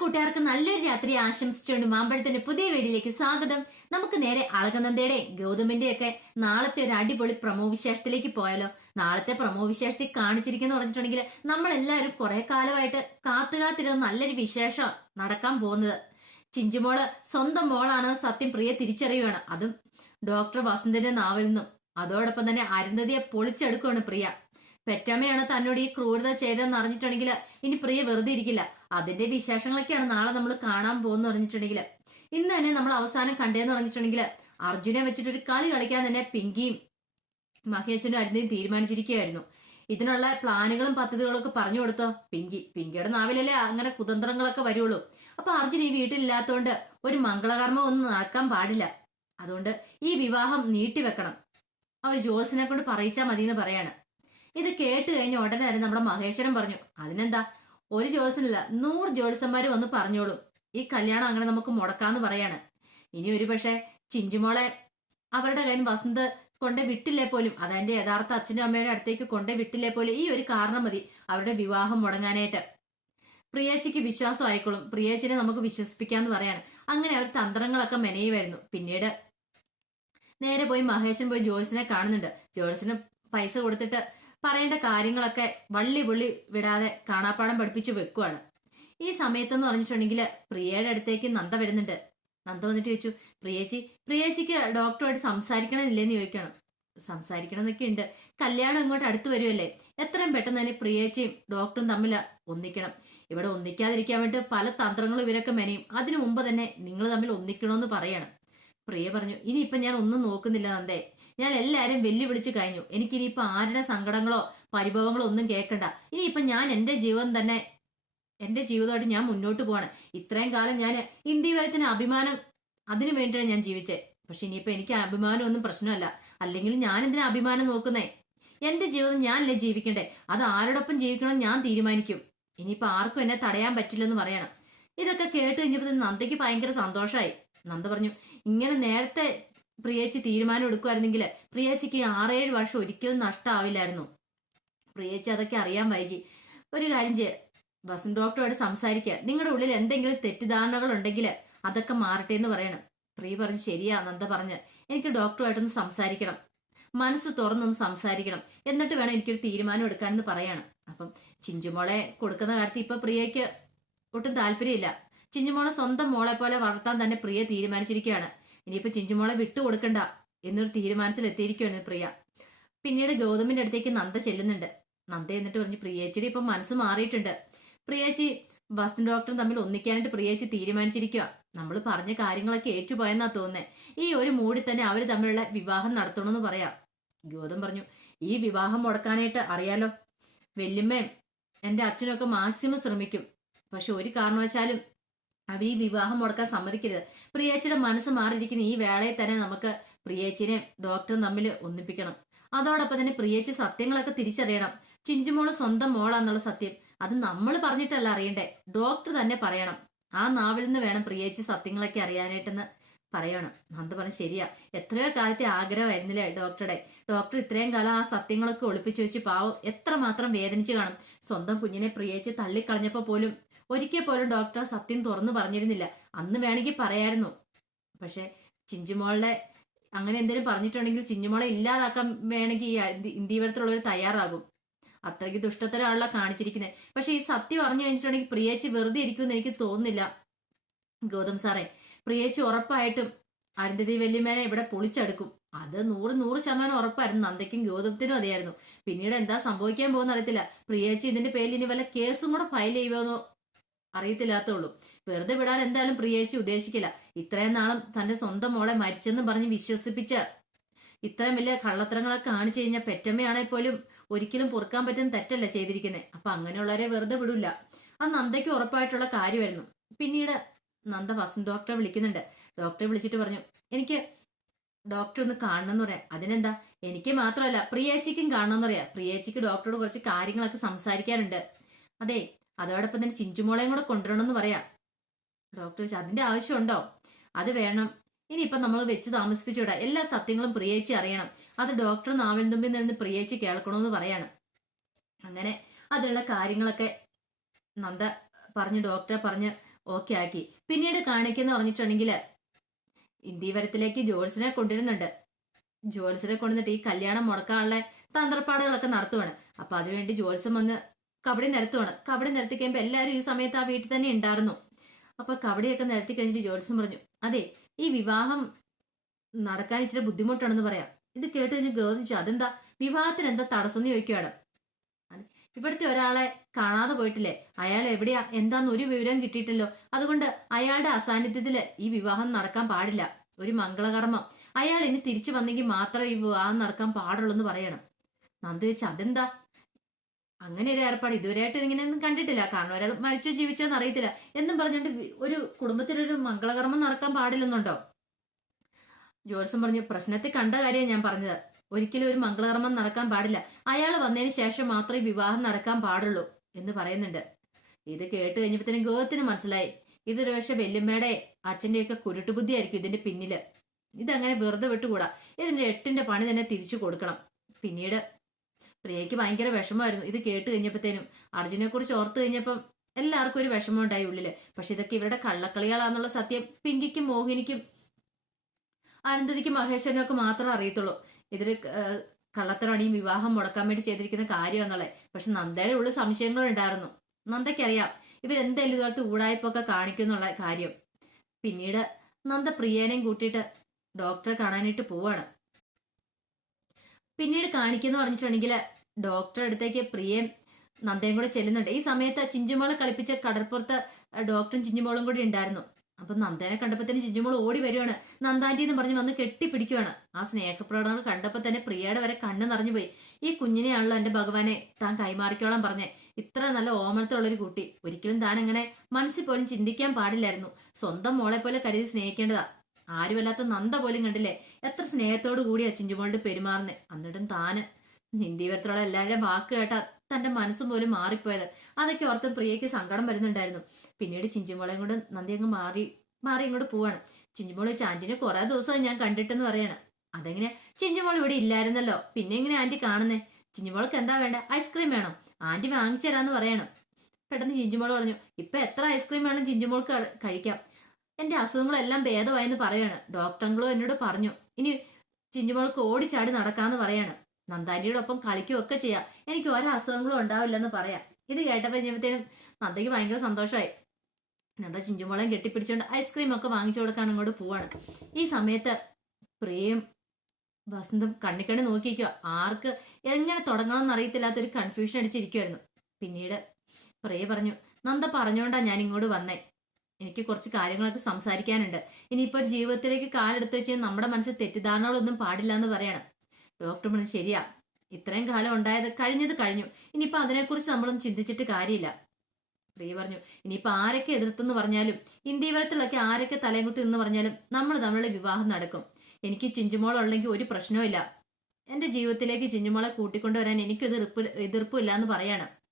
കൂട്ടുകാർക്ക് നല്ലൊരു രാത്രി ആശംസിച്ചുകൊണ്ട് മാമ്പഴത്തിന്റെ പുതിയ വീഡിയോയിലേക്ക് സ്വാഗതം. നമുക്ക് നേരെ അളകനന്ദയുടെ ഗൗതമിന്റെ ഒക്കെ നാളത്തെ ഒരു അടിപൊളി പ്രമോ വിശേഷത്തിലേക്ക് പോയാലോ? നാളത്തെ പ്രമോ വിശേഷത്തിൽ കാണിച്ചിരിക്കുന്ന പറഞ്ഞിട്ടുണ്ടെങ്കിൽ നമ്മളെല്ലാവരും കുറെ കാലമായിട്ട് കാത്തു കാത്തിരുന്ന നല്ലൊരു വിശേഷം നടക്കാൻ പോകുന്നത്. ചിഞ്ചുമോൾ സ്വന്തം മോളാണ് സത്യം പ്രിയ തിരിച്ചറിയുകയാണ് അതും ഡോക്ടർ വസന്തന്റെ നാവിൽ നിന്നും. അതോടൊപ്പം തന്നെ അരുന്ധതിയെ പൊളിച്ചെടുക്കുകയാണ് പ്രിയ. പെറ്റമ്മയാണ് തന്നോട് ഈ ക്രൂരത ചെയ്തതെന്ന് അറിഞ്ഞിട്ടുണ്ടെങ്കിൽ ഇനി പ്രിയ വെറുതെ ഇരിക്കില്ല. അതിന്റെ വിശേഷങ്ങളൊക്കെയാണ് നാളെ നമ്മൾ കാണാൻ പോകുന്നു പറഞ്ഞിട്ടുണ്ടെങ്കിൽ ഇന്ന് തന്നെ നമ്മൾ അവസാനം കണ്ടേന്ന് പറഞ്ഞിട്ടുണ്ടെങ്കിൽ അർജുനെ വെച്ചിട്ട് ഒരു കളി കളിക്കാൻ തന്നെ പിങ്കിയും മഹേഷിനും അരുന്നയും തീരുമാനിച്ചിരിക്കുകയായിരുന്നു. ഇതിനുള്ള പ്ലാനുകളും പദ്ധതികളും ഒക്കെ പറഞ്ഞു കൊടുത്തോ? പിങ്കി പിങ്കിയുടെ നാവിലല്ലേ അങ്ങനെ കുതന്ത്രങ്ങളൊക്കെ വരുള്ളൂ. അപ്പൊ അർജുൻ ഈ വീട്ടിലില്ലാത്തതുകൊണ്ട് ഒരു മംഗളകർമ്മം ഒന്നും നടക്കാൻ പാടില്ല. അതുകൊണ്ട് ഈ വിവാഹം നീട്ടിവെക്കണം ആ ഒരു ജോൾസിനെ കൊണ്ട് പറയിച്ചാൽ മതി എന്ന് പറയാണ്. ഇത് കേട്ട് കഴിഞ്ഞ ഉടനെ തന്നെ നമ്മുടെ മഹേശ്വരൻ പറഞ്ഞു അതിനെന്താ? ഒരു ജ്യോത്സനില്ല നൂറ് ജ്യോത്സന്മാർ വന്ന് പറഞ്ഞോളും. ഈ കല്യാണം അങ്ങനെ നമുക്ക് മുടക്കാന്ന് പറയാണ്. ഇനി ഒരു പക്ഷേ ചിഞ്ചുമോളെ അവരുടെ കയ്യിൽ വസന്ത് കൊണ്ടേ വിട്ടില്ലേ പോലും? അതെന്റെ യഥാർത്ഥ അച്ഛനും അമ്മയുടെ അടുത്തേക്ക് കൊണ്ടേ വിട്ടില്ലേ പോലും? ഈ ഒരു കാരണം മതി അവരുടെ വിവാഹം മുടങ്ങാനായിട്ട്. പ്രിയേച്ചിക്ക് വിശ്വാസം ആയിക്കോളും. പ്രിയേച്ചിനെ നമുക്ക് വിശ്വസിപ്പിക്കാന്ന് പറയാണ്. അങ്ങനെ അവർ തന്ത്രങ്ങളൊക്കെ മെനയുമായിരുന്നു പിന്നീട് നേരെ പോയി മഹേശൻ പോയി ജോയ്സിനെ കാണുന്നുണ്ട്. ജോയ്സിന് പൈസ കൊടുത്തിട്ട് പറയേണ്ട കാര്യങ്ങളൊക്കെ വള്ളി പുള്ളി വിടാതെ കാണാപ്പാടം പഠിപ്പിച്ചു വെക്കുവാണ്. ഈ സമയത്തെന്ന് പറഞ്ഞിട്ടുണ്ടെങ്കിൽ പ്രിയയുടെ അടുത്തേക്ക് നന്ദ വരുന്നുണ്ട്. നന്ദ വന്നിട്ട് ചോദിച്ചു പ്രിയേച്ചി പ്രിയേച്ചിക്ക് ഡോക്ടറുമായിട്ട് സംസാരിക്കണമെന്നില്ലേന്ന് ചോദിക്കണം. സംസാരിക്കണം എന്നൊക്കെ ഉണ്ട്. കല്യാണം ഇങ്ങോട്ട് അടുത്ത് വരുമല്ലേ എത്രയും പെട്ടെന്ന് തന്നെ പ്രിയേച്ചിയും ഡോക്ടറും തമ്മിൽ ഒന്നിക്കണം. ഇവിടെ ഒന്നിക്കാതിരിക്കാൻ വേണ്ടി പല തന്ത്രങ്ങളും ഇവരൊക്കെ മെനയും. അതിനു മുമ്പ് തന്നെ നിങ്ങൾ തമ്മിൽ ഒന്നിക്കണമെന്ന് പറയണം. പ്രിയ പറഞ്ഞു ഇനിയിപ്പം ഞാൻ ഒന്നും നോക്കുന്നില്ല നന്ദേ. ഞാൻ എല്ലാവരും വെല്ലുവിളിച്ച് കഴിഞ്ഞു. എനിക്കിനിയിപ്പോൾ ആരുടെ സങ്കടങ്ങളോ പരിഭവങ്ങളോ ഒന്നും കേൾക്കണ്ട ഇനിയിപ്പം ഞാൻ എന്റെ ജീവൻ തന്നെ എന്റെ ജീവിതമായിട്ട് ഞാൻ മുന്നോട്ട് പോകണം ഇത്രയും കാലം ഞാൻ ഇന്ത്യവരത്തിന് അഭിമാനം അതിനു വേണ്ടിയാണ് ഞാൻ ജീവിച്ചത് പക്ഷെ ഇനിയിപ്പോൾ എനിക്ക് അഭിമാനം ഒന്നും പ്രശ്നമല്ല. അല്ലെങ്കിൽ ഞാൻ എന്തിനാ അഭിമാനം നോക്കുന്നേ? എന്റെ ജീവിതം ഞാനല്ലേ ജീവിക്കണ്ടേ? അത് ആരോടൊപ്പം ജീവിക്കണം ഞാൻ തീരുമാനിക്കും. ഇനിയിപ്പോൾ ആർക്കും എന്നെ തടയാൻ പറ്റില്ലെന്ന് പറയണം. ഇതൊക്കെ കേട്ട് കഴിഞ്ഞപ്പോൾ നന്ദയ്ക്ക് ഭയങ്കര സന്തോഷമായി നന്ദ പറഞ്ഞു ഇങ്ങനെ നേരത്തെ പ്രിയേച്ചി തീരുമാനം എടുക്കുമായിരുന്നെങ്കിൽ പ്രിയേച്ചിക്ക് ആറേഴ് വർഷം ഒരിക്കലും നഷ്ടമാവില്ലായിരുന്നു പ്രിയേച്ചി അതൊക്കെ അറിയാൻ വൈകി. ഒരു കാര്യം ചെയ്യ. വസന്ത് ഡോക്ടറോട് സംസാരിക്കുക നിങ്ങളുടെ ഉള്ളിൽ എന്തെങ്കിലും തെറ്റിദ്ധാരണകൾ ഉണ്ടെങ്കിൽ അതൊക്കെ മാറട്ടെ എന്ന് പറയണം. പ്രിയ പറഞ്ഞ് ശരിയാ നന്ദ പറഞ്ഞ്. എനിക്ക് ഡോക്ടറുമായിട്ടൊന്ന് സംസാരിക്കണം. മനസ്സ് തുറന്നൊന്ന് സംസാരിക്കണം. എന്നിട്ട് വേണം എനിക്കൊരു തീരുമാനം എടുക്കാനെന്ന് പറയാണ്. അപ്പം ചിഞ്ചുമോളെ കൊടുക്കുന്ന കാര്യത്തിൽ ഇപ്പൊ പ്രിയയ്ക്ക് ഒട്ടും താല്പര്യമില്ല. ചിഞ്ചുമോളെ സ്വന്തം മോളെ പോലെ വളർത്താൻ തന്നെ പ്രിയ തീരുമാനിച്ചിരിക്കുകയാണ്. ഇനിയിപ്പോ ചിഞ്ചുമോളെ വിട്ടുകൊടുക്കണ്ട എന്നൊരു തീരുമാനത്തിൽ എത്തിയിരിക്കുകയാണ് പ്രിയ. പിന്നീട് ഗൗതമിന്റെ അടുത്തേക്ക് നന്ദ ചെല്ലുന്നുണ്ട്. നന്ദ എന്നിട്ട് പറഞ്ഞു പ്രിയേച്ചിയുടെ ഇപ്പൊ മനസ്സ് മാറിയിട്ടുണ്ട്. പ്രിയേച്ചി വസന്ത് ഡോക്ടറും തമ്മിൽ ഒന്നിക്കാനായിട്ട് പ്രിയേച്ചി തീരുമാനിച്ചിരിക്കുക നമ്മൾ പറഞ്ഞ കാര്യങ്ങളൊക്കെ ഏറ്റുപോയെന്നാ തോന്നേ ഈ ഒരു മൂടി തന്നെ അവർ തമ്മിലുള്ള വിവാഹം നടത്തണമെന്ന് പറയാം. ഗൗതം പറഞ്ഞു ഈ വിവാഹം മുടക്കാനായിട്ട് അറിയാലോ. വല്യമ്മയും എന്റെ അച്ഛനൊക്കെ മാക്സിമം ശ്രമിക്കും. പക്ഷെ ഒരു കാരണവശാലും അവർ ഈ വിവാഹം മുടക്കാൻ സമ്മതിക്കരുത്. പ്രിയേച്ചിയുടെ മനസ്സ് മാറിയിരിക്കുന്ന ഈ വേളയിൽ തന്നെ നമുക്ക് പ്രിയേച്ചിനെ ഡോക്ടറും തമ്മിൽ ഒന്നിപ്പിക്കണം. അതോടൊപ്പം തന്നെ പ്രിയേച്ചി സത്യങ്ങളൊക്കെ തിരിച്ചറിയണം. ചിഞ്ചുമോൾ സ്വന്തം മോളാന്നുള്ള സത്യം. അത് നമ്മൾ പറഞ്ഞിട്ടല്ല അറിയണ്ടേ. ഡോക്ടർ തന്നെ പറയണം. ആ നാവിൽ നിന്ന് വേണം പ്രിയേച്ചി സത്യങ്ങളൊക്കെ അറിയാനായിട്ടെന്ന് പറയണം. നന്ദ പറഞ്ഞു ശരിയാ. എത്രയോ കാലത്തെ ആഗ്രഹമായിരുന്നില്ലേ ഡോക്ടറുടെ. ഡോക്ടർ ഇത്രയും കാലം ആ സത്യങ്ങളൊക്കെ ഒളിപ്പിച്ചു വെച്ച് പാവം എത്രമാത്രം വേദനിച്ചു കാണും. സ്വന്തം കുഞ്ഞിനെ പ്രിയേച്ച് തള്ളിക്കളഞ്ഞപ്പോ പോലും ഒരിക്കൽ പോലും ഡോക്ടർ സത്യം തുറന്നു പറഞ്ഞിരുന്നില്ല. അന്ന് വേണമെങ്കിൽ പറയായിരുന്നു. പക്ഷെ ചിഞ്ചുമോളുടെ അങ്ങനെ എന്തെങ്കിലും പറഞ്ഞിട്ടുണ്ടെങ്കിൽ ചിഞ്ചുമോളെ ഇല്ലാതാക്കാൻ വേണമെങ്കിൽ ഈ ഇന്ത്യവരത്തിലുള്ളവർ തയ്യാറാകും. അത്രയ്ക്ക് ദുഷ്ടത്തരമാണല്ലോ കാണിച്ചിരിക്കുന്നത് പക്ഷെ ഈ സത്യം അറിഞ്ഞു കഴിഞ്ഞിട്ടുണ്ടെങ്കിൽ പ്രിയേച്ചി വെറുതെ ഇരിക്കുമെന്ന് എനിക്ക് തോന്നുന്നില്ല. ഗൗതം സാറേ പ്രിയേച്ചി ഉറപ്പായിട്ടും അരുന്ധതി വല്യമ്മേനെ ഇവിടെ പൊളിച്ചെടുക്കും. അത് നൂറ് നൂറ് ശതമാനം ഉറപ്പായിരുന്നു. നന്ദയ്ക്കും ഗൗതമത്തിനും അതെയായിരുന്നു. പിന്നീട് എന്താ സംഭവിക്കാൻ പോകുന്ന അറിയത്തില്ല പ്രിയേച്ചി ഇതിന്റെ പേരിൽ ഇനി വല്ല കേസും കൂടെ ഫയൽ ചെയ്യുമോന്നോ അറിയത്തില്ലാത്തുള്ളൂ വെറുതെ വിടാൻ എന്തായാലും പ്രിയേശി ഉദ്ദേശിക്കില്ല. ഇത്രയും നാളും തന്റെ സ്വന്തം മോളെ മരിച്ചെന്ന് പറഞ്ഞ് വിശ്വസിപ്പിച്ച ഇത്രയും വലിയ കള്ളത്തരങ്ങളൊക്കെ കാണിച്ചു കഴിഞ്ഞാൽ പെറ്റമ്മയാണെങ്കിൽ പോലും ഒരിക്കലും പൊറുക്കാൻ പറ്റുന്ന തെറ്റല്ല ചെയ്തിരിക്കുന്നത് അപ്പൊ അങ്ങനെയുള്ളവരെ വെറുതെ വിടില്ല അത് നന്ദയ്ക്ക് ഉറപ്പായിട്ടുള്ള കാര്യമായിരുന്നു. പിന്നീട് നന്ദ വസന്ത് ഡോക്ടറെ വിളിക്കുന്നുണ്ട്. ഡോക്ടറെ വിളിച്ചിട്ട് പറഞ്ഞു എനിക്ക് ഡോക്ടർ ഒന്ന് കാണണം എന്ന് പറയാം. അതിനെന്താ? എനിക്ക് മാത്രമല്ല പ്രിയേച്ചിക്കും കാണണം എന്ന് പറയാം. പ്രിയേച്ചിക്ക് ഡോക്ടറോട് കുറച്ച് കാര്യങ്ങളൊക്കെ സംസാരിക്കാനുണ്ട്. അതെ അതോടൊപ്പം തന്നെ ചിഞ്ചുമോളെയും കൂടെ കൊണ്ടുവരണമെന്ന് പറയാം. ഡോക്ടർ ചോദിച്ചു അതിന്റെ ആവശ്യമുണ്ടോ? അത് വേണം. ഇനിയിപ്പം നമ്മൾ വെച്ച് താമസിപ്പിച്ചുവിടാം. എല്ലാ സത്യങ്ങളും പ്രിയേച്ചി അറിയണം. അത് ഡോക്ടർ നാവിൻ തുമ്പിൽ നിന്ന് പ്രിയേച്ചി കേൾക്കണമെന്ന് പറയാണ്. അങ്ങനെ അതിലുള്ള കാര്യങ്ങളൊക്കെ നന്ദ പറഞ്ഞ് ഡോക്ടറെ പറഞ്ഞ് ഓക്കെ ആക്കി. പിന്നീട് കാണിക്കുന്ന പറഞ്ഞിട്ടുണ്ടെങ്കിൽ ഇന്ത്യവരത്തിലേക്ക് ജോൾസിനെ കൊണ്ടുവരുന്നുണ്ട്. ജോൾസിനെ കൊണ്ടുവന്നിട്ട് ഈ കല്യാണം മുടക്കാനുള്ള തന്ത്രപ്പാടുകളൊക്കെ നടത്തുവാണ്. അപ്പൊ അതിനുവേണ്ടി ജോത്സ്യം വന്ന് കബഡി നിരത്തുവാണ്. കബഡി നിരത്തി കഴിയുമ്പോൾ എല്ലാവരും ഈ സമയത്ത് ആ വീട്ടിൽ തന്നെ ഉണ്ടായിരുന്നു. അപ്പൊ കബഡിയൊക്കെ നിരത്തി കഴിഞ്ഞിട്ട് ജോത്സ്യം പറഞ്ഞു അതെ ഈ വിവാഹം നടക്കാൻ ഇച്ചിരി ബുദ്ധിമുട്ടാണെന്ന് പറയാം. ഇത് കേട്ട് കഴിഞ്ഞ് ഗോദിച്ചു അതെന്താ? വിവാഹത്തിന് എന്താ തടസ്സം എന്ന് ചോദിക്കുകയാണ് ഇവിടുത്തെ ഒരാളെ കാണാതെ പോയിട്ടില്ലേ? അയാൾ എവിടെയാ? എന്താന്ന് ഒരു വിവരം കിട്ടിയിട്ടല്ലോ അതുകൊണ്ട് അയാളുടെ അസാന്നിധ്യത്തിൽ ഈ വിവാഹം നടക്കാൻ പാടില്ല. ഒരു മംഗളകർമ്മം. അയാൾ ഇനി തിരിച്ചു വന്നെങ്കിൽ മാത്രമേ ഈ വിവാഹം നടക്കാൻ പാടുള്ളൂ എന്ന് പറയണം. നന്ദി ചോദിച്ചാൽ അതെന്താ? അങ്ങനെ ഒരു ഏർപ്പാട് ഇതുവരെയായിട്ട് ഇങ്ങനെയൊന്നും കണ്ടിട്ടില്ല. കാരണം ഒരാൾ മരിച്ചോ ജീവിച്ചോന്ന് അറിയത്തില്ല. എന്നും പറഞ്ഞുകൊണ്ട് ഒരു കുടുംബത്തിലൊരു മംഗളകർമ്മം നടക്കാൻ പാടില്ലെന്നുണ്ടോ? ജോത്സ്യം പറഞ്ഞു പ്രശ്നത്തെ കണ്ട കാര്യം ഞാൻ പറഞ്ഞത്. ഒരിക്കലും ഒരു മംഗളകർമ്മം നടക്കാൻ പാടില്ല. അയാൾ വന്നതിന് ശേഷം മാത്രമേ വിവാഹം നടക്കാൻ പാടുള്ളൂ എന്ന് പറയുന്നുണ്ട്. ഇത് കേട്ട് കഴിഞ്ഞപ്പോഴത്തേനും ഗോഹത്തിന് മനസ്സിലായി. ഇതൊരു പക്ഷെ വെല്ലുമ്മയുടെ അച്ഛന്റെയൊക്കെ കുരുട്ടുബുദ്ധിയായിരിക്കും ഇതിന്റെ പിന്നിൽ. ഇതങ്ങനെ വെറുതെ വിട്ടുകൂടാ. ഇതിന്റെ എട്ടിന്റെ പണി തന്നെ തിരിച്ചു കൊടുക്കണം. പിന്നീട് പ്രിയയ്ക്ക് ഭയങ്കര വിഷമമായിരുന്നു. ഇത് കേട്ട് കഴിഞ്ഞപ്പോഴത്തേനും അർജുനെ കുറിച്ച് ഓർത്തു കഴിഞ്ഞപ്പം എല്ലാവർക്കും ഒരു വിഷമം ഉണ്ടായി ഉള്ളിൽ. പക്ഷെ ഇതൊക്കെ ഇവരുടെ കള്ളക്കളികളാന്നുള്ള സത്യം പിങ്കിക്കും മോഹിനിക്കും അനന്തതിക്കും മഹേശ്വരനും ഒക്കെ മാത്രമേ അറിയത്തുള്ളൂ. ഇതൊരു കള്ളത്തരമാണ് ഈ വിവാഹം മുടക്കാൻ വേണ്ടി ചെയ്തിരിക്കുന്ന കാര്യം എന്നുള്ളത് പക്ഷെ നന്ദയുടെ ഉള്ളിൽ സംശയങ്ങൾ ഉണ്ടായിരുന്നു നന്ദയ്ക്കറിയാം ഇവരെന്തായാലും ഇതുപോലത്തെ ഊടായ്പൊക്കെ കാണിക്കും എന്നുള്ള കാര്യം. പിന്നീട് നന്ദ പ്രിയനെയും കൂട്ടിയിട്ട് ഡോക്ടറെ കാണാനായിട്ട് പോവാണ്. പിന്നീട് കാണിക്കുന്നു പറഞ്ഞിട്ടുണ്ടെങ്കിൽ ഡോക്ടറെ അടുത്തേക്ക് പ്രിയയും നന്ദയും കൂടെ ചെല്ലുന്നുണ്ട്. ഈ സമയത്ത് ചിഞ്ചുമോളെ കളിപ്പിച്ച കടൽപ്പുറത്ത് ഡോക്ടറും ചിഞ്ചുമോളും കൂടി ഉണ്ടായിരുന്നു. അപ്പൊ നന്ദനെ കണ്ടപ്പോ തന്നെ ചിഞ്ചുമോൾ ഓടി വരുവാണ്. നന്ദാന്റി എന്ന് പറഞ്ഞ് വന്ന് കെട്ടിപ്പിടിക്കുവാണ്. ആ സ്നേഹപ്രകടനങ്ങൾ കണ്ടപ്പോ തന്നെ പ്രിയയുടെ വരെ കണ്ണ് നിറഞ്ഞു പോയി ഈ കുഞ്ഞിനെയാണല്ലോ എന്റെ ഭഗവാനെ താൻ കൈമാറിക്കോളാൻ പറഞ്ഞേ. ഇത്ര നല്ല ഓമനത്തുള്ളൊരു കുട്ടി. ഒരിക്കലും താൻ അങ്ങനെ മനസ്സിൽ പോലും ചിന്തിക്കാൻ പാടില്ലായിരുന്നു. സ്വന്തം മോളെ പോലെ കരുതി സ്നേഹിക്കേണ്ടതാ. ആരുമല്ലാത്ത നന്ദ പോലും കണ്ടില്ലേ? എത്ര സ്നേഹത്തോടു കൂടിയാ ചിഞ്ചുമോളുടെ പെരുമാറുന്നേ. എന്നിട്ടും താന്. ഹിന്ദി വരത്തുള്ള എല്ലാവരുടെയും വാക്ക് കേട്ടാ തന്റെ മനസ്സും പോലും മാറിപ്പോയത്. അതൊക്കെ ഓർത്തും പ്രിയയ്ക്ക് സങ്കടം വരുന്നുണ്ടായിരുന്നു. പിന്നീട് ചിഞ്ചുമോളെയും കൊണ്ട് നന്ദി അങ്ങ് മാറി മാറി ഇങ്ങോട്ട് പോവാണ്. ചിഞ്ചുമോൾ ആന്റിനെ കുറെ ദിവസം ഞാൻ കണ്ടിട്ടെന്ന് പറയാണ്. അതെങ്ങനെ? ചിഞ്ചുമോൾ ഇവിടെ ഇല്ലായിരുന്നല്ലോ. പിന്നെ എങ്ങനെ ആന്റി കാണുന്നേ? ചിഞ്ചുമോൾക്ക് എന്താ വേണ്ട? ഐസ്ക്രീം വേണം. ആന്റി വാങ്ങിച്ചു തരാന്ന് പറയണം. പെട്ടെന്ന് ചിഞ്ചുമോൾ പറഞ്ഞു ഇപ്പൊ എത്ര ഐസ്ക്രീം വേണം ചിഞ്ചുമോൾക്ക് കഴിക്കാം? എന്റെ അസുഖങ്ങളെല്ലാം ഭേദമായെന്ന് പറയാണ്. ഡോക്ടറുകളും എന്നോട് പറഞ്ഞു ഇനി ചിഞ്ചുമോൾക്ക് ഓടിച്ചാടി നടക്കാന്ന് പറയാണ്. നന്ദാനിയുടെ ഒപ്പം കളിക്കുകയൊക്കെ ചെയ്യാം. എനിക്ക് ഓരോ അസുഖങ്ങളും ഉണ്ടാവില്ലെന്ന് പറയാം. ഇത് കേട്ടപ്പോൾ കഴിഞ്ഞപ്പോഴത്തേനും നന്ദയ്ക്ക് ഭയങ്കര സന്തോഷമായി. നന്ദ ചിഞ്ചുമോളെയും കെട്ടിപ്പിടിച്ചുകൊണ്ട് ഐസ്ക്രീം ഒക്കെ വാങ്ങിച്ചു കൊടുക്കാൻ അങ്ങോട്ട് പോവാണ്. ഈ സമയത്ത് പ്രിയം വസന്തം കണ്ണിക്കണ്ണി നോക്കിയിരിക്കുക ആർക്ക് എങ്ങനെ തുടങ്ങണമെന്ന് അറിയത്തില്ലാത്തൊരു കൺഫ്യൂഷൻ അടിച്ചിരിക്കുമായിരുന്നു പിന്നീട് പ്രിയ പറഞ്ഞു നന്ദ പറഞ്ഞോണ്ടാ ഞാൻ ഇങ്ങോട്ട് വന്നേ. എനിക്ക് കുറച്ച് കാര്യങ്ങളൊക്കെ സംസാരിക്കാനുണ്ട്. ഇനിയിപ്പോൾ ജീവിതത്തിലേക്ക് കാലെടുത്ത് വെച്ച് നമ്മുടെ മനസ്സിൽ തെറ്റിദ്ധാരണകളൊന്നും പാടില്ല എന്ന് പറയണം. ഡോക്ടർ പറഞ്ഞു ശരിയാ. ഇത്രയും കാലം ഉണ്ടായത് കഴിഞ്ഞത് കഴിഞ്ഞു. ഇനിയിപ്പോൾ അതിനെക്കുറിച്ച് നമ്മളൊന്നും ചിന്തിച്ചിട്ട് കാര്യമില്ല. പ്രിയ പറഞ്ഞു ഇനിയിപ്പോൾ ആരൊക്കെ എതിർത്തെന്ന് പറഞ്ഞാലും ഇന്ത്യവരത്തിലൊക്കെ ആരൊക്കെ തലയും കുത്തി എന്ന് പറഞ്ഞാലും നമ്മൾ തമ്മിലുള്ള വിവാഹം നടക്കും. എനിക്ക് ചിഞ്ചുമോളുണ്ടെങ്കിൽ ഒരു പ്രശ്നവുമില്ല. എന്റെ ജീവിതത്തിലേക്ക് ചിഞ്ചുമോളെ കൂട്ടിക്കൊണ്ടുവരാൻ എനിക്കൊരു എതിർപ്പ് എതിർപ്പില്ല എന്ന് പറയാണ്.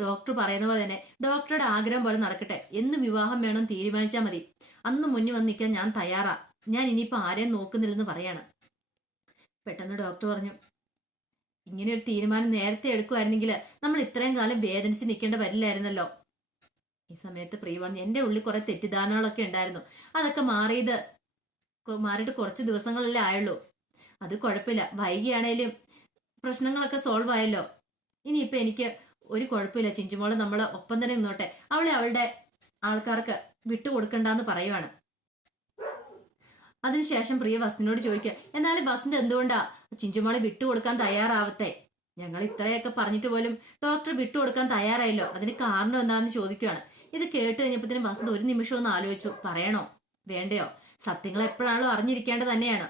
ഡോക്ടർ പറയുന്ന പോലെ തന്നെ ഡോക്ടറുടെ ആഗ്രഹം പോലെ നടക്കട്ടെ. എന്ന് വിവാഹം വേണം തീരുമാനിച്ചാൽ മതി. അന്ന് മുന്നിൽ വന്ന് നിൽക്കാൻ ഞാൻ തയ്യാറാ. ഞാൻ ഇനിയിപ്പോൾ ആരെയും നോക്കുന്നില്ലെന്ന് പറയാണ്. പെട്ടെന്ന് ഡോക്ടർ പറഞ്ഞു ഇങ്ങനെ ഒരു തീരുമാനം നേരത്തെ എടുക്കുമായിരുന്നെങ്കിൽ നമ്മൾ ഇത്രയും കാലം വേദനിച്ച് നിൽക്കേണ്ട വരില്ലായിരുന്നല്ലോ. ഈ സമയത്ത് പ്രിയ പറഞ്ഞു എന്റെ ഉള്ളിൽ കുറെ തെറ്റിദ്ധാരണകളൊക്കെ ഉണ്ടായിരുന്നു. അതൊക്കെ മാറിയത് മാറിയിട്ട് കുറച്ച് ദിവസങ്ങളല്ലേ ആയുള്ളൂ. അത് കുഴപ്പമില്ല. വൈകിയാണേലും പ്രശ്നങ്ങളൊക്കെ സോൾവ് ആയല്ലോ. ഇനിയിപ്പോൾ എനിക്ക് ഒരു കുഴപ്പമില്ല ചിഞ്ചുമോൾ നമ്മൾ ഒപ്പം തന്നെ നിന്നോട്ടെ. അവളെ അവളുടെ ആൾക്കാർക്ക് വിട്ടുകൊടുക്കണ്ടെന്ന് പറയുവാണ്. അതിനുശേഷം പ്രിയ ബസ്സിനോട് ചോദിക്കുക എന്നാലും ബസ്സിന്റെ എന്തുകൊണ്ടാ ചിഞ്ചുമോളെ വിട്ടുകൊടുക്കാൻ തയ്യാറാവത്തെ? ഞങ്ങൾ ഇത്രയൊക്കെ പറഞ്ഞിട്ട് പോലും ഡോക്ടർ വിട്ടുകൊടുക്കാൻ തയ്യാറായല്ലോ. അതിന് കാരണം എന്താണെന്ന് ചോദിക്കുകയാണ് ഇത് കേട്ട് കഴിഞ്ഞപ്പോഴത്തേനും വസന്ത് ഒരു നിമിഷം ഒന്ന് ആലോചിച്ചു. പറയണോ? വേണ്ടയോ? സത്യങ്ങൾ എപ്പോഴാണോ അറിഞ്ഞിരിക്കേണ്ടത് തന്നെയാണ്.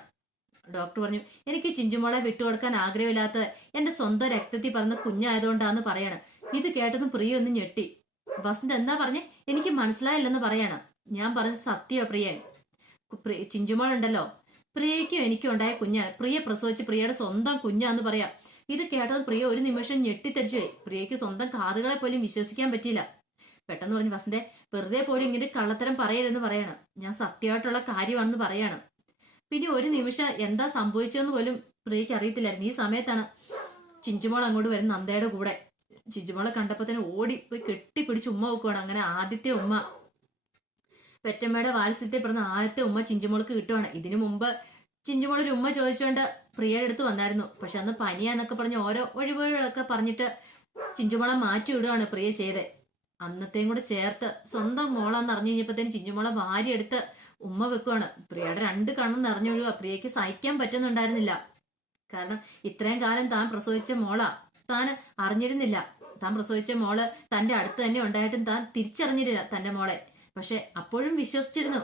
ഡോക്ടർ പറഞ്ഞു എനിക്ക് ചിഞ്ചുമോളെ വിട്ടുകൊടുക്കാൻ ആഗ്രഹമില്ലാത്തത് എന്റെ സ്വന്തം രക്തത്തിൽ പറഞ്ഞ കുഞ്ഞായതുകൊണ്ടാന്ന് പറയാണ്. ഇത് കേട്ടതും പ്രിയ ഒന്ന് ഞെട്ടി. വസന്ത് എന്താ പറഞ്ഞേ? എനിക്ക് മനസ്സിലായില്ലെന്ന് പറയാണ്. ഞാൻ പറഞ്ഞ സത്യമോ പ്രിയ ചിഞ്ചുമോൾ ഉണ്ടല്ലോ പ്രിയയ്ക്കും എനിക്കും ഉണ്ടായ കുഞ്ഞാണ് പ്രിയ പ്രസവിച്ച് പ്രിയയുടെ സ്വന്തം കുഞ്ഞാന്ന് പറയാം. ഇത് കേട്ടത് പ്രിയ ഒരു നിമിഷം ഞെട്ടിത്തെറിച്ചു പോയി പ്രിയയ്ക്ക് സ്വന്തം കാതുകളെ പോലും വിശ്വസിക്കാൻ പറ്റിയില്ല. പെട്ടെന്ന് പറഞ്ഞു വസന്തേ വെറുതെ പോലും ഇങ്ങനെ കള്ളത്തരം പറയരുതെന്ന് പറയണം. ഞാൻ സത്യമായിട്ടുള്ള കാര്യമാണെന്ന് പറയണം. പിന്നെ ഒരു നിമിഷം എന്താ സംഭവിച്ചതെന്ന് പോലും പ്രിയയ്ക്ക് അറിയത്തില്ലായിരുന്നു. ഈ സമയത്താണ് ചിഞ്ചുമോൾ അങ്ങോട്ട് വരുന്ന നന്ദയുടെ കൂടെ. ചിഞ്ചുമോളെ കണ്ടപ്പോ തന്നെ ഓടി പോയി കെട്ടിപ്പിടിച്ച് ഉമ്മ വെക്കുവാണ്. അങ്ങനെ ആദ്യത്തെ ഉമ്മ. പെറ്റമ്മയുടെ വാത്സ്യത്തെ പറഞ്ഞ ആദ്യത്തെ ഉമ്മ ചിഞ്ചുമോൾക്ക് കിട്ടുവാണ്. ഇതിനു മുമ്പ് ചിഞ്ചുമോളൊരു ഉമ്മ ചോദിച്ചുകൊണ്ട് പ്രിയയുടെ അടുത്ത് വന്നായിരുന്നു. പക്ഷെ അന്ന് പനിയാന്നൊക്കെ പറഞ്ഞ് ഓരോ ഒഴിവുകളൊക്കെ പറഞ്ഞിട്ട് ചിഞ്ചുമോളെ മാറ്റി വിടുകയാണ് പ്രിയ ചെയ്ത്. അന്നത്തെയും കൂടെ ചേർത്ത് സ്വന്തം മോളാന്ന് അറിഞ്ഞു കഴിഞ്ഞപ്പോഴത്തേനും ചിഞ്ചുമോളെ വാരിയെടുത്ത് ഉമ്മ വെക്കുവാണ്. പ്രിയയുടെ രണ്ട് കണ്ണും നിറഞ്ഞൊഴുക പ്രിയക്ക് സഹിക്കാൻ പറ്റുന്നുണ്ടായിരുന്നില്ല. കാരണം ഇത്രയും കാലം താൻ പ്രസവിച്ച മോളാ. താൻ അറിഞ്ഞിരുന്നില്ല. താൻ പ്രസവിച്ച മോൾ തന്റെ അടുത്ത് തന്നെ ഉണ്ടായിട്ടും താൻ തിരിച്ചറിഞ്ഞിട്ടില്ല തന്റെ മോളെ. പക്ഷെ അപ്പോഴും വിശ്വസിച്ചിരുന്നു.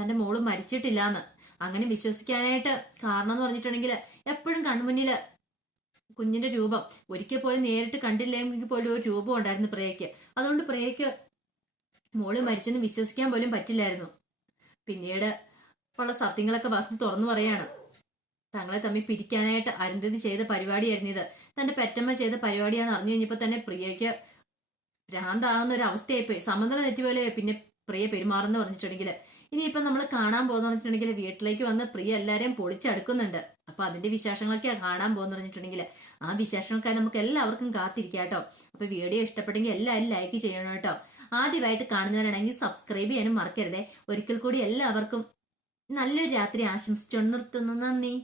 തന്റെ മോൾ മരിച്ചിട്ടില്ല എന്ന് അങ്ങനെ വിശ്വസിക്കാനായിട്ട് കാരണം എന്ന് പറഞ്ഞിട്ടുണ്ടെങ്കിൽ എപ്പോഴും കൺമുന്നിൽ കുഞ്ഞിന്റെ രൂപം. ഒരിക്കൽ പോലും നേരിട്ട് കണ്ടില്ലെങ്കിൽ പോലും ഒരു രൂപം ഉണ്ടായിരുന്നു പ്രേയക്ക് അതുകൊണ്ട് പ്രേയക്ക് മോൾ മരിച്ചെന്ന് വിശ്വസിക്കാൻ പോലും പറ്റില്ലായിരുന്നു. പിന്നീട് ഉള്ള സത്യങ്ങളൊക്കെ വസ്തു തുറന്നു പറയാണ്. തങ്ങളെ തമ്മിൽ പിരിക്കാനായിട്ട് അരുന്ധതി ചെയ്ത പരിപാടിയായിരുന്നു ഇത്. തന്റെ പെറ്റമ്മ ചെയ്ത പരിപാടിയാന്ന് അറിഞ്ഞു കഴിഞ്ഞപ്പോ തന്നെ പ്രിയയ്ക്ക് ഭ്രാന്താകുന്ന ഒരു അവസ്ഥയായിപ്പോയി. സമനില തെറ്റുപോലെ പിന്നെ പ്രിയ പെരുമാറുന്നു പറഞ്ഞിട്ടുണ്ടെങ്കിൽ ഇനിയിപ്പം നമ്മൾ കാണാൻ പോകുന്ന പറഞ്ഞിട്ടുണ്ടെങ്കിൽ വീട്ടിലേക്ക് വന്ന് പ്രിയ എല്ലാവരെയും പൊളിച്ചടുക്കുന്നുണ്ട്. അപ്പൊ അതിന്റെ വിശേഷങ്ങളൊക്കെയാണ് കാണാൻ പോകുന്ന പറഞ്ഞിട്ടുണ്ടെങ്കിൽ ആ വിശേഷങ്ങൾക്കായി നമുക്ക് എല്ലാവർക്കും കാത്തിരിക്കാം കേട്ടോ. അപ്പൊ വീഡിയോ ഇഷ്ടപ്പെട്ടെങ്കിൽ എല്ലാവരും ലൈക്ക് ചെയ്യണം കേട്ടോ. ആദ്യമായിട്ട് കാണുന്നവരാണെങ്കിൽ സബ്സ്ക്രൈബ് ചെയ്യാനും മറക്കരുതേ. ഒരിക്കൽ കൂടി എല്ലാവർക്കും നല്ലൊരു രാത്രി ആശംസിച്ചുകൊണ്ട് നിർത്തുന്നു. നന്ദി.